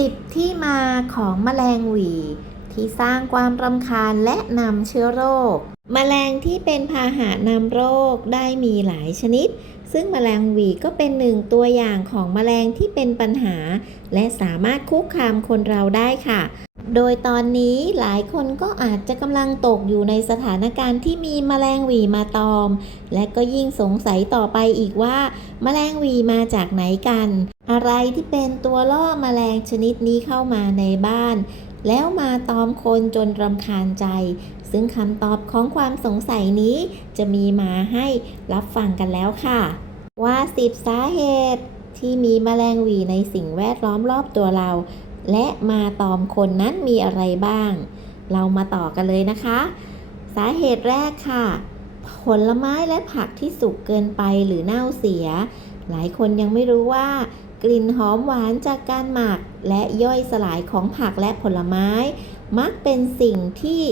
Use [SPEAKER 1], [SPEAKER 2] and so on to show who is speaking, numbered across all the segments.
[SPEAKER 1] 10 ที่มาของแมลงหวี ที่สร้างความรำคาญและนำเชื้อโรค แมลงที่เป็นพาหะนำโรคได้มีหลายชนิด ซึ่งแมลงหวีก็เป็นหนึ่งตัวอย่างของแมลงที่เป็นปัญหา และสามารถคุกคามคนเราได้ค่ะ โดยตอนนี้หลายคนก็อาจจะกำลังตกอยู่ในสถานการณ์ที่มีแมลงหวีมาตอม และก็ยิ่งสงสัยต่อไปอีกว่า แมลงหวีมาจากไหนกัน อะไรที่เป็นตัวล่อแมลงชนิดนี้เข้ามาในบ้าน แล้วมาตอมคนจนรำคาญใจ ซึ่งคำตอบของความสงสัยนี้จะมีมาให้รับฟังกันแล้วค่ะ ว่า10สาเหตุที่มีแมลงหวีในสิ่งแวดล้อมรอบตัวเรา และมาตอมคนนั้นมีอะไรบ้าง เรามาต่อกันเลยนะคะ สาเหตุแรกค่ะ ผลไม้และผักที่สุกเกินไปหรือเน่าเสีย หลายคนยังไม่รู้ว่า กลิ่นหอมหวานจากการหมักและย่อยสลายของผักและผลไม้ มักเป็นสิ่งที่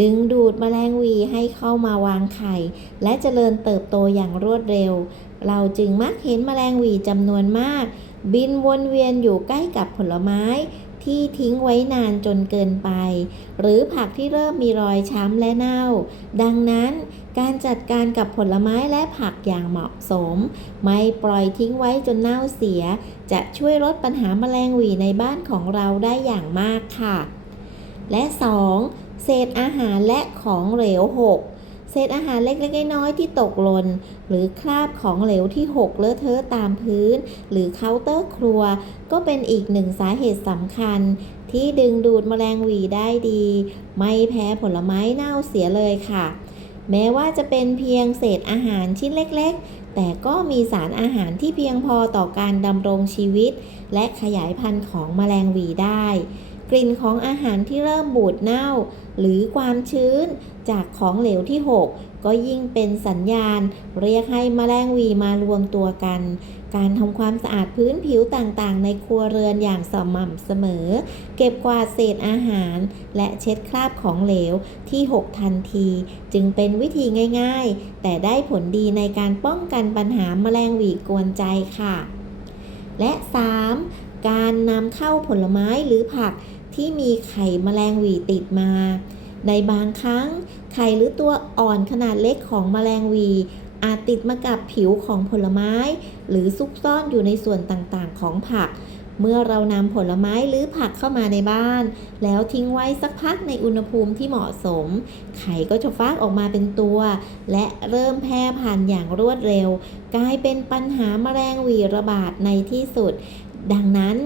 [SPEAKER 1] ดึงดูดแมลงวีให้เข้ามาวางไข่ และเจริญเติบโตอย่างรวดเร็ว เราจึงมักเห็นแมลงวีจำนวนมาก บินวนเวียนอยู่ใกล้กับผลไม้ที่ทิ้งไว้นานจนเกินไป หรือผักที่เริ่มมีรอยช้ำและเน่า ดังนั้นการจัดการกับผลไม้และผักอย่างเหมาะสม ไม่ปล่อยทิ้งไว้จนเน่าเสีย จะช่วยลดปัญหาแมลงหวีในบ้านของเราได้อย่างมากค่ะ และ 2. เศษอาหารและของเหลวหก เศษอาหารเล็กๆน้อยๆที่ตกหล่นหรือคราบของเหลวที่หกเลอะเทอะตามพื้น หรือเคาน์เตอร์ครัว ก็เป็นอีกหนึ่งสาเหตุสำคัญ ที่ดึงดูดแมลงหวีได้ดี ไม่แพ้ผลไม้เน่าเสียเลยค่ะ แม้ว่าจะเป็นเพียงเศษอาหารชิ้นเล็กๆ แต่ก็มีสารอาหารที่เพียงพอต่อการดำรงชีวิต และขยายพันธุ์ของแมลงหวีได้ กลิ่นของอาหารที่เริ่มบูดเน่า หรือความชื้นจากของเหลวที่ 6 ก็ยิ่งเป็นสัญญาณ เรียกให้แมลงวีมารวมตัวกัน การทำความสะอาดพื้นผิวต่างๆ ในครัวเรือนอย่างสม่ำเสมอ เก็บกวาดเศษอาหาร และเช็ดคราบของเหลวที่ 6 ทันที จึงเป็นวิธีง่ายๆ แต่ได้ผลดีในการป้องกันปัญหาแมลงวีกวนใจค่ะ และ 3. การนำเข้าผลไม้หรือผัก ที่มีไข่แมลงหวีติดมา ในบางครั้ง ไข่หรือตัวอ่อนขนาดเล็กของแมลงวี อาจติดมากับผิวของผลไม้ หรือซุกซ่อนอยู่ในส่วนต่างๆ ของผัก เมื่อเรานำผลไม้หรือผักเข้ามาในบ้าน แล้วทิ้งไว้สักพักในอุณหภูมิที่เหมาะสม ไข่ก็จะฟักออกมาเป็นตัว และเริ่มแพร่พันธุ์อย่างรวดเร็ว กลายเป็นปัญหาแมลงวีระบาดในที่สุด ดังนั้น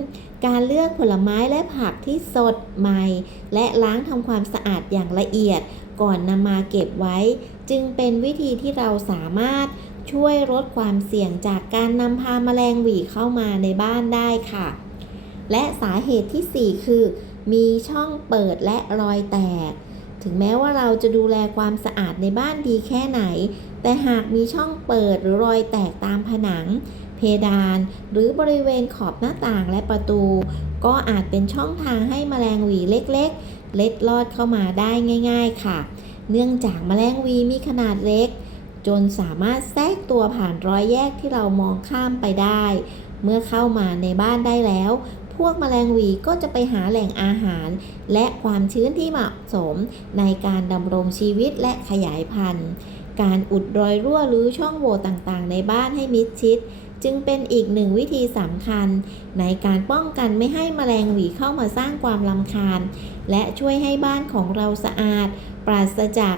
[SPEAKER 1] การเลือกผลไม้และผักที่สดใหม่ และล้างทำความสะอาดอย่างละเอียด ก่อนนำมาเก็บไว้ จึงเป็นวิธีที่เราสามารถช่วยลดความเสี่ยงจากการนำพาแมลงหวีเข้ามาในบ้านได้ค่ะ และสาเหตุที่ 4 คือ มีช่องเปิดและรอยแตก ถึงแม้ว่าเราจะดูแลความสะอาดในบ้านดีแค่ไหน แต่หากมีช่องเปิดหรือรอยแตกตามผนัง เพดาน หรือบริเวณขอบหน้าต่างและประตู ก็อาจเป็นช่องทางให้แมลงหวีเล็กๆ เล็ดลอดเข้ามาได้ง่าย ๆ ค่ะ เนื่องจากแมลงวีมีขนาดเล็ก จนสามารถแทรกตัวผ่านรอยแยกที่เรามองข้ามไปได้ เมื่อเข้ามาในบ้านได้แล้ว พวกแมลงวีก็จะไปหาแหล่งอาหาร และความชื้นที่เหมาะสมในการดำรงชีวิตและขยายพันธุ์การอุดรอยรั่วหรือช่องโหว่ต่างๆ ในบ้านให้มิดชิด จึงเป็นอีกหนึ่งวิธีสำคัญ ในการป้องกันไม่ให้แมลงหวีเข้ามาสร้างความรำคาญ และช่วยให้บ้านของเราสะอาด ปราศจาก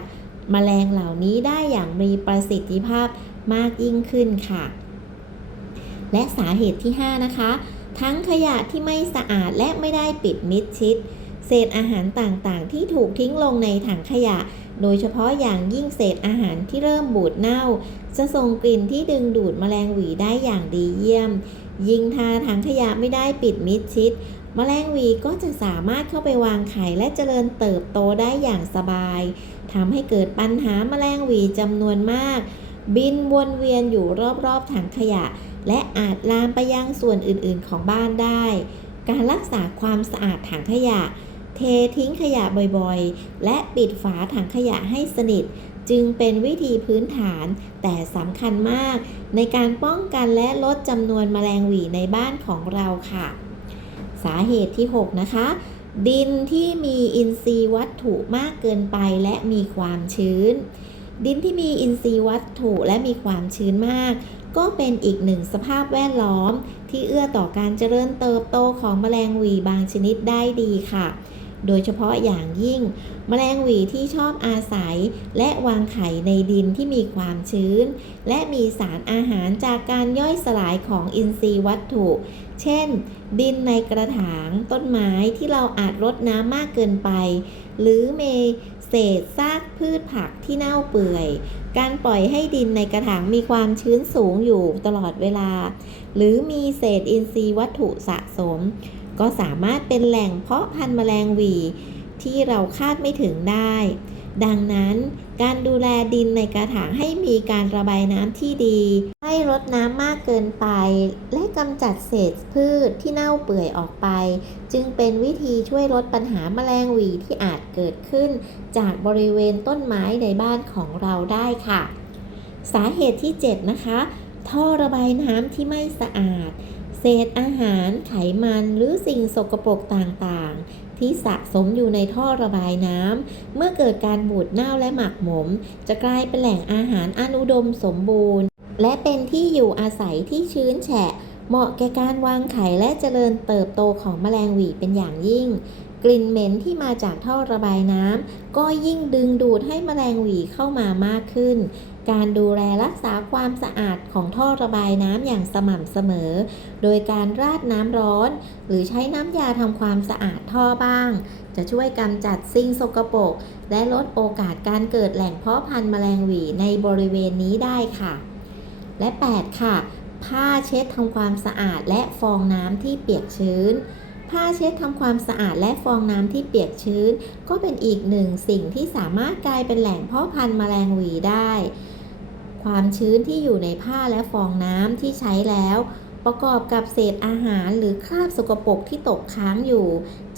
[SPEAKER 1] แมลงเหล่านี้ได้อย่างมีประสิทธิภาพมากยิ่งขึ้นค่ะ และสาเหตุที่ 5 นะคะ ทั้งขยะที่ไม่สะอาดและไม่ได้ปิดมิดชิด เศษอาหารต่างๆ ที่ถูกทิ้งลงในถังขยะ โดยเฉพาะอย่างยิ่งเศษอาหารที่เริ่มบูดเน่า จะส่งกลิ่นที่ดึงดูดแมลงหวีได้อย่างดีเยี่ยม ยิ่งถ้าถังขยะไม่ได้ปิดมิดชิด แมลงหวีก็จะสามารถเข้าไปวางไข่และเจริญเติบโตได้อย่างสบายทำให้เกิดปัญหาแมลงหวีจำนวนมาก บินวนเวียนอยู่รอบๆถังขยะ และอาจลามไปยังส่วนอื่นๆของบ้านได้ การรักษาความสะอาดถังขยะ เททิ้งขยะบ่อยๆ และปิดฝาถังขยะให้สนิท จึงเป็นวิธีพื้นฐาน แต่สำคัญมาก ในการป้องกันและลดจำนวนแมลงหวีในบ้านของเราค่ะ สาเหตุที่ 6 นะคะ ดินที่มีอินทรีย์วัตถุมากเกินไปและมีความชื้น ดินที่มีอินทรีย์วัตถุและมีความชื้นมากก็เป็นอีกหนึ่งสภาพแวดล้อม ที่เอื้อต่อการเจริญเติบโตของแมลงหวีบางชนิดได้ดีค่ะ โดยเฉพาะอย่างยิ่ง แมลงหวีที่ชอบอาศัยและวางไข่ในดินที่มีความชื้น และมีสารอาหารจากการย่อยสลายของอินทรีย์วัตถุ เช่น ดินในกระถางต้นไม้ที่เราอาจรดน้ำมากเกินไป หรือเมเศษซากพืชผักที่เน่าเปื่อย การปล่อยให้ดินในกระถางมีความชื้นสูงอยู่ตลอดเวลา หรือมีเศษอินทรีย์วัตถุสะสม ก็สามารถเป็นแหล่งเพาะพันธุ์แมลงหวีที่เราคาดไม่ถึงได้ ดังนั้นการดูแลดินในกระถางให้มีการระบายน้ำที่ดี ไม่รดน้ำมากเกินไป และกำจัดเศษพืชที่เน่าเปื่อยออกไป จึงเป็นวิธีช่วยลดปัญหาแมลงหวีที่อาจเกิดขึ้น จากบริเวณต้นไม้ในบ้านของเราได้ค่ะ สาเหตุที่ 7 นะคะ ท่อระบายน้ำที่ไม่สะอาด เศษอาหารไขมันหรือสิ่งสกปรกต่างๆ ที่สะสมอยู่ในท่อระบายน้ำเมื่อเกิดการบูดเน่าและหมักหมม จะกลายเป็นแหล่งอาหารอันอุดมสมบูรณ์ และเป็นที่อยู่อาศัยที่ชื้นแฉะ เหมาะแก่การวางไข่และเจริญเติบโตของแมลงหวีเป็นอย่างยิ่ง กลิ่นเหม็นที่มาจากท่อระบายน้ำก็ยิ่งดึงดูดให้แมลงหวีเข้ามามากขึ้น การดูแลรักษาความสะอาดของท่อระบายน้ำอย่างสม่ำเสมอ โดยการราดน้ำร้อน หรือใช้น้ำยาทำความสะอาดท่อบ้าง จะช่วยกำจัดสิ่งสกปรกและลดโอกาสการเกิดแหล่งเพาะพันธุ์แมลงหวีในบริเวณนี้ได้ค่ะ และ 8 ค่ะ ผ้าเช็ดทำความสะอาดและฟองน้ำที่เปียกชื้นผ้าเช็ดทำความสะอาดและฟองน้ำที่เปียกชื้น ก็เป็นอีกหนึ่งสิ่งที่สามารถกลายเป็นแหล่งเพาะพันธุ์แมลงหวีได้ ความชื้นที่อยู่ในผ้าและฟองน้ำที่ใช้แล้ว ประกอบกับเศษอาหารหรือคราบสกปรกที่ตกค้างอยู่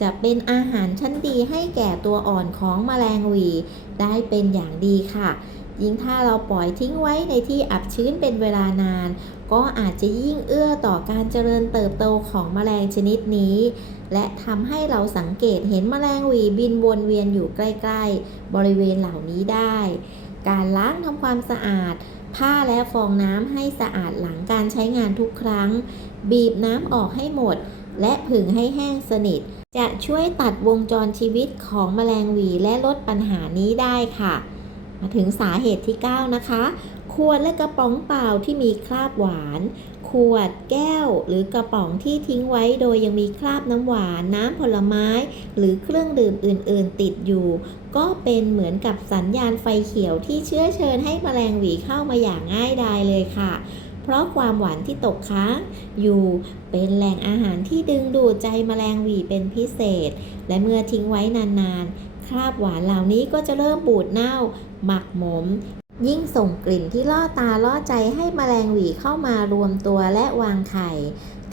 [SPEAKER 1] จะเป็นอาหารชั้นดีให้แก่ตัวอ่อนของแมลงหวีได้เป็นอย่างดีค่ะ ยิ่งถ้าเราปล่อยทิ้งไว้ในที่อับชื้นเป็นเวลานาน ก็อาจจะยิ่งเอื้อต่อการเจริญเติบโตของแมลงชนิดนี้ และทำให้เราสังเกตเห็นแมลงหวีบินวนเวียนอยู่ใกล้ ๆ บริเวณเหล่านี้ได้ การล้างทำความสะอาด ผ้าและฟองน้ำให้สะอาดหลังการใช้งานทุกครั้ง บีบน้ำออกให้หมด และผึ่งให้แห้งสนิท จะช่วยตัดวงจรชีวิตของแมลงหวีและลดปัญหานี้ได้ค่ะ มาถึงสาเหตุที่ 9 นะคะ ควรและกระป๋องเปล่าที่มีคราบหวาน ขวด แก้ว หรือกระป๋องที่ทิ้งไว้โดยยังมีคราบน้ำหวาน น้ำผลไม้ หรือเครื่องดื่มอื่น ๆ ติดอยู่ ก็เป็นเหมือนกับสัญญาณไฟเขียวที่เชื้อเชิญให้แมลงหวีเข้ามาอย่างง่ายดายเลยค่ะเพราะความหวานที่ตกค้างอยู่เป็นแหล่งอาหารที่ดึงดูดใจแมลงหวีเป็นพิเศษ และเมื่อทิ้งไว้นานๆ คราบหวานเหล่านี้ก็จะเริ่มบูดเน่า หมักหมม ยิ่งส่งกลิ่นที่ล่อตาล่อใจให้แมลงหวีเข้ามารวมตัวและวางไข่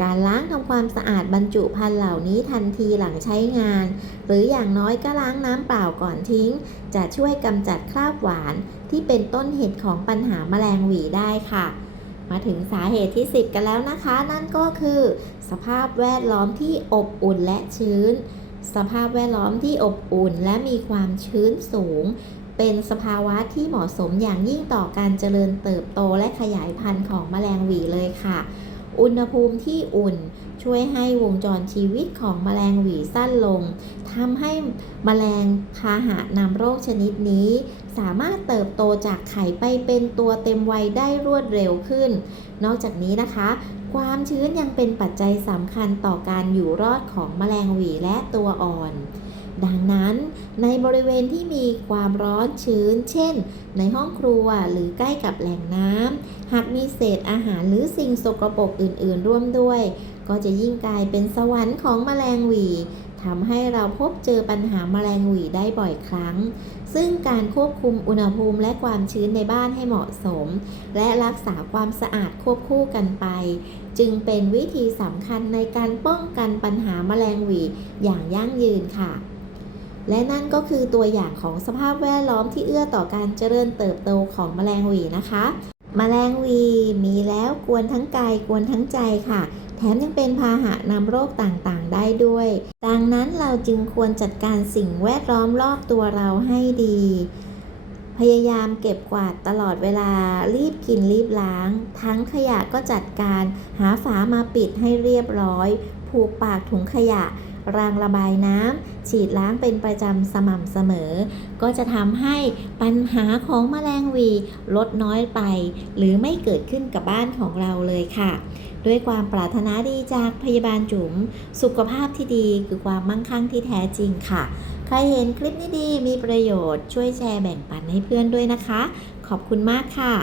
[SPEAKER 1] การล้างทำความสะอาดบรรจุภัณฑ์เหล่านี้ทันทีหลังใช้งาน หรืออย่างน้อยก็ล้างน้ำเปล่าก่อนทิ้ง จะช่วยกำจัดคราบหวานที่เป็นต้นเหตุของปัญหาแมลงหวีได้ค่ะ มาถึงสาเหตุที่ 10 กันแล้วนะคะ นั่นก็คือ สภาพแวดล้อมที่อบอุ่นและชื้นสภาพแวดล้อมที่อบอุ่นและมีความชื้นสูง เป็นสภาวะที่เหมาะสมอย่างยิ่งต่อการเจริญเติบโตและขยายพันธุ์ของแมลงหวีเลยค่ะ อุณหภูมิที่อุ่นช่วยให้วงจรชีวิตของแมลงหวีสั้นลงทำให้แมลงพาหะนำโรคชนิดนี้ สามารถเติบโตจากไข่ไปเป็นตัวเต็มวัยได้รวดเร็วขึ้น นอกจากนี้นะคะ ความชื้นยังเป็นปัจจัยสำคัญต่อการอยู่รอดของแมลงหวีและตัวอ่อน ดังนั้นในบริเวณที่มีความร้อนชื้น เช่น ในห้องครัวหรือใกล้กับแหล่งน้ำหากมีเศษอาหารหรือสิ่งสกปรกอื่น ๆ ร่วมด้วย ก็จะยิ่งกลายเป็นสวรรค์ของแมลงหวีทำให้เราพบเจอปัญหาแมลงหวีได้บ่อยครั้ง ซึ่งการควบคุมอุณหภูมิและความชื้นในบ้านให้เหมาะสม และรักษาความสะอาดควบคู่กันไป จึงเป็นวิธีสำคัญในการป้องกันปัญหาแมลงหวีอย่างยั่งยืนค่ะ และนั่นก็คือตัวอย่างของสภาพแวดล้อมที่เอื้อต่อการเจริญเติบโตของแมลงหวีนะคะแมลงวีมีแล้วกวนทั้งกายกวนทั้งใจค่ะ แถมยังเป็นพาหะนำโรคต่างๆ ได้ด้วย ดังนั้นเราจึงควรจัดการสิ่งแวดล้อมรอบตัวเราให้ดี พยายามเก็บกวาดตลอดเวลา รีบกินรีบล้าง ทั้งขยะก็จัดการ หาฝามาปิดให้เรียบร้อย ผูกปากถุงขยะ รางระบายน้ำฉีดล้างเป็นประจำสม่ำเสมอ ก็จะทำให้ปัญหาของแมลงวีลดน้อยไป หรือไม่เกิดขึ้นกับบ้านของเราเลยค่ะ ด้วยความปรารถนาดีจากพยาบาลจุ๋ม สุขภาพที่ดีคือความมั่งคั่งที่แท้จริงค่ะ ใครเห็นคลิปนี้ดีมีประโยชน์ช่วยแชร์แบ่งปันให้เพื่อนด้วยนะคะ ขอบคุณมากค่ะ